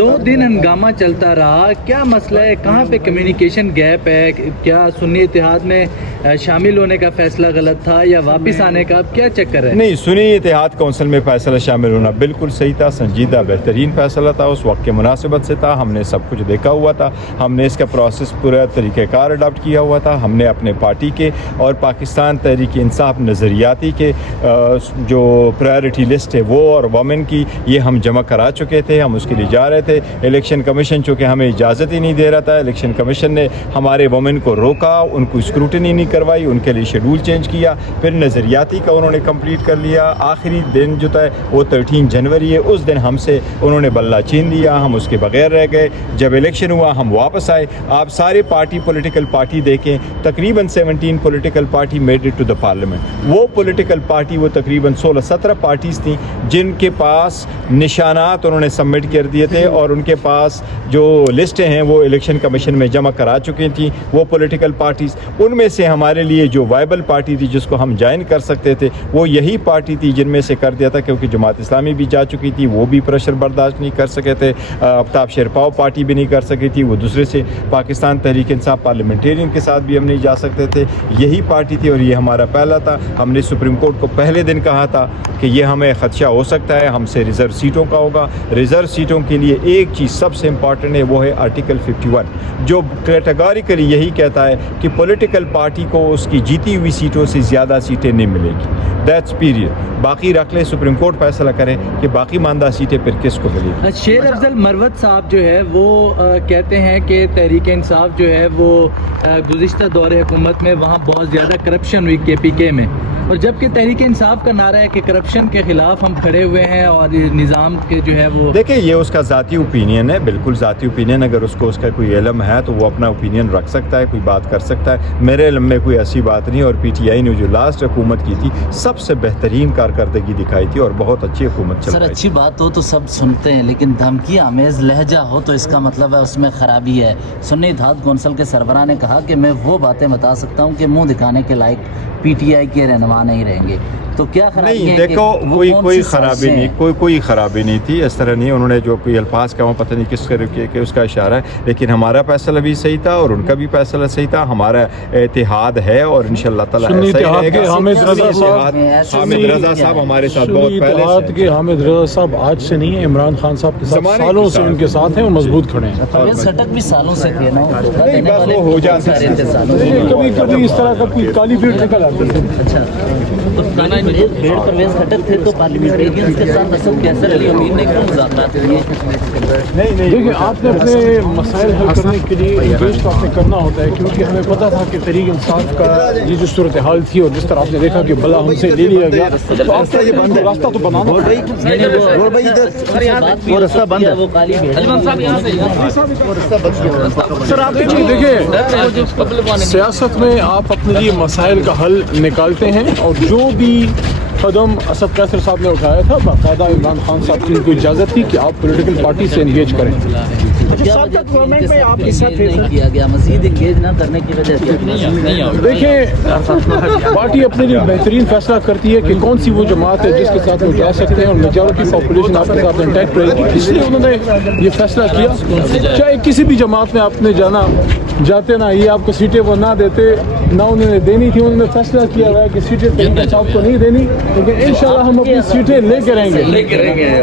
دو دن ہنگامہ چلتا رہا، کیا مسئلہ ہے؟ کہاں پہ کمیونیکیشن گیپ ہے؟ کیا سنی اتحاد میں شامل ہونے کا فیصلہ غلط تھا یا واپس آنے کا؟ اب کیا چکر ہے؟ نہیں، سنی اتحاد کونسل میں فیصلہ شامل ہونا بالکل صحیح تھا، سنجیدہ بہترین فیصلہ تھا، اس وقت کے مناسبت سے تھا، ہم نے سب کچھ دیکھا ہوا تھا، ہم نے اس کا پروسیس پورا طریقہ کار اڈاپٹ کیا ہوا تھا، ہم نے اپنے پارٹی کے اور پاکستان تحریک انصاف نظریاتی کے جو پرائرٹی لسٹ ہے وہ اور وومن کی یہ ہم جمع کرا چکے تھے، ہم اس کے لیے جا رہے تھے۔ الیکشن کمیشن چونکہ ہمیں اجازت ہی نہیں دے رہا تھا، الیکشن کمیشن نے ہمارے وومن کو روکا، ان کو اسکروٹنی نہیں کروائی، ان کے لیے شیڈول چینج کیا، پھر نظریاتی کا انہوں نے کمپلیٹ کر لیا۔ آخری دن جو تھا وہ 13 جنوری ہے، اس دن ہم سے انہوں نے بلہ چھین لیا، ہم اس کے بغیر رہ گئے۔ جب الیکشن ہوا ہم واپس آئے۔ آپ سارے پولیٹیکل پارٹی دیکھیں، تقریباً 17 political party made it to the parliament. وہ پولیٹیکل پارٹی وہ تقریباً 16-17 پارٹیز تھیں جن کے پاس نشانات انہوں نے سبمٹ کر دیے تھے اور ان کے پاس جو لسٹیں ہیں وہ الیکشن کمیشن میں جمع کرا چکی تھیں وہ پولیٹیکل پارٹیز۔ ان میں سے ہمارے لیے جو وائبل پارٹی تھی جس کو ہم جوائن کر سکتے تھے وہ یہی پارٹی تھی جن میں سے کر دیا تھا، کیونکہ جماعت اسلامی بھی جا چکی تھی، وہ بھی پریشر برداشت نہیں کر سکے تھے، آفتاب شیرپاؤ پارٹی بھی نہیں کر سکی تھی، وہ دوسرے سے پاکستان تحریک انصاف پارلیمنٹیرین کے ساتھ بھی ہم نہیں جا سکتے تھے، یہی پارٹی تھی اور یہ ہمارا پہلا تھا۔ ہم نے سپریم کورٹ کو پہلے دن کہا تھا کہ یہ ہمیں خدشہ ہو سکتا ہے، ہم سے ریزرو سیٹوں کا ہوگا۔ ریزرو سیٹوں کے لیے ایک چیز سب سے امپورٹنٹ ہے، وہ ہے آرٹیکل 51 جو کیٹیگوریکلی یہی کہتا ہے کہ پولیٹیکل پارٹی کو اس کی جیتی ہوئی سیٹوں سے زیادہ سیٹیں نہیں ملے گی، دیٹس پیریڈ۔ باقی رکھ لے، سپریم کورٹ فیصلہ کرے کہ باقی ماندہ سیٹیں پھر کس کو ملے گی۔ شیر افضل مروت صاحب جو ہے وہ کہتے ہیں کہ تحریک انصاف جو ہے وہ گزشتہ دور حکومت میں وہاں بہت زیادہ کرپشن ہوئی KPK میں، اور جبکہ تحریک انصاف کا نعرہ ہے کہ کرپشن کے خلاف ہم کھڑے ہوئے ہیں اور نظام کے جو ہے وہ دیکھیں یہ اس کا ذاتی اوپینین ہے، بالکل ذاتی اوپینین، اگر اس کو اس کا کوئی علم ہے تو وہ اپنا اوپینین رکھ سکتا ہے، کوئی بات کر سکتا ہے۔ میرے علم میں کوئی ایسی بات نہیں، اور PTI نے جو لاسٹ حکومت کی تھی سب سے بہترین کارکردگی دکھائی تھی اور بہت اچھی حکومت چل رہی تھی۔ سر اچھی بات ہو تو سب سنتے ہیں، لیکن دھمکی آمیز لہجہ ہو تو اس کا مطلب ہے اس میں خرابی ہے۔ سنی اتحاد کونسل کے سربراہ نے کہا کہ میں وہ باتیں بتا سکتا ہوں کہ منہ دکھانے کے لائق PTI کے رہنما نہیں رہیں گے، تو کیا خرابی ہے؟ نہیں دیکھو کوئی خرابی نہیں، کوئی خرابی نہیں تھی، اس طرح نہیں، انہوں نے جو کوئی الفاظ کہا پتہ نہیں کس طرح کے اس کا اشارہ ہے، لیکن ہمارا فیصلہ بھی صحیح تھا اور ان کا بھی فیصلہ صحیح تھا۔ ہمارا اتحاد ہے اور انشاءاللہ تعالیٰ ایسا ہی رہے گا۔ حامد رضا صاحب ہمارے ساتھ بہت پہلے اتحاد کے حامد رضا صاحب آج سے نہیں ہے، عمران خان صاحب کے ساتھ سالوں سے ان کے ساتھ ہیں اور مضبوط کھڑے ہیں۔ پرویز خٹک بھی سالوں سے تھے نا، بس وہ ہو جاتا ہے، کبھی کبھی اس طرح کا کوئی کالی پیٹ نکل آتی ہے۔ اچھا پرویز خٹک تھے تو پارلیمنٹیرینز کے ساتھ اسد کیسر علی امین نے کیوں مذاکرات کیے؟ دیکھیں آپ نے اپنے مسائل حل کرنے کے لیے انگیج تو آپ نے کرنا ہوتا ہے، کیونکہ ہمیں پتہ تھا کہ تحریک انصاف کا یہ جو صورتحال تھی اور جس طرح آپ نے دیکھا کہ بلا ہم سے لے لیا گیا، تو آپ نے راستہ تو بنانا وہ رستہ بند ہے، وہ کالی دیکھیں سیاست میں آپ اپنے لیے مسائل کا حل نکالتے ہیں، اور جو بھی قدم اسد کیسر صاحب نے اٹھایا تھا باقاعدہ عمران خان صاحب کی ان کو اجازت تھی کہ آپ پولیٹیکل پارٹی سے انگیج کریں۔ کیا گیا مزید انگیج نہ کرنے کی وجہ سے؟ دیکھیں پارٹی اپنے لیے بہترین فیصلہ کرتی ہے کہ کون سی وہ جماعت ہے جس کے ساتھ وہ جا سکتے ہیں، اور میجورٹی پاپولیشن آپ کے ساتھ انٹیکٹ رہے گی، اس لیے انہوں نے یہ فیصلہ کیا۔ چاہے کسی بھی جماعت میں آپ نے جانا جاتے نا، یہ آپ کو سیٹیں وہ نہ دیتے، نہ انہوں نے دینی تھی، انہوں نے فیصلہ کیا ہوا ہے کہ سیٹیں تحریک انصاف کو نہیں دینی، لیکن انشاءاللہ ہم اپنی سیٹیں لے کے رہیں گے۔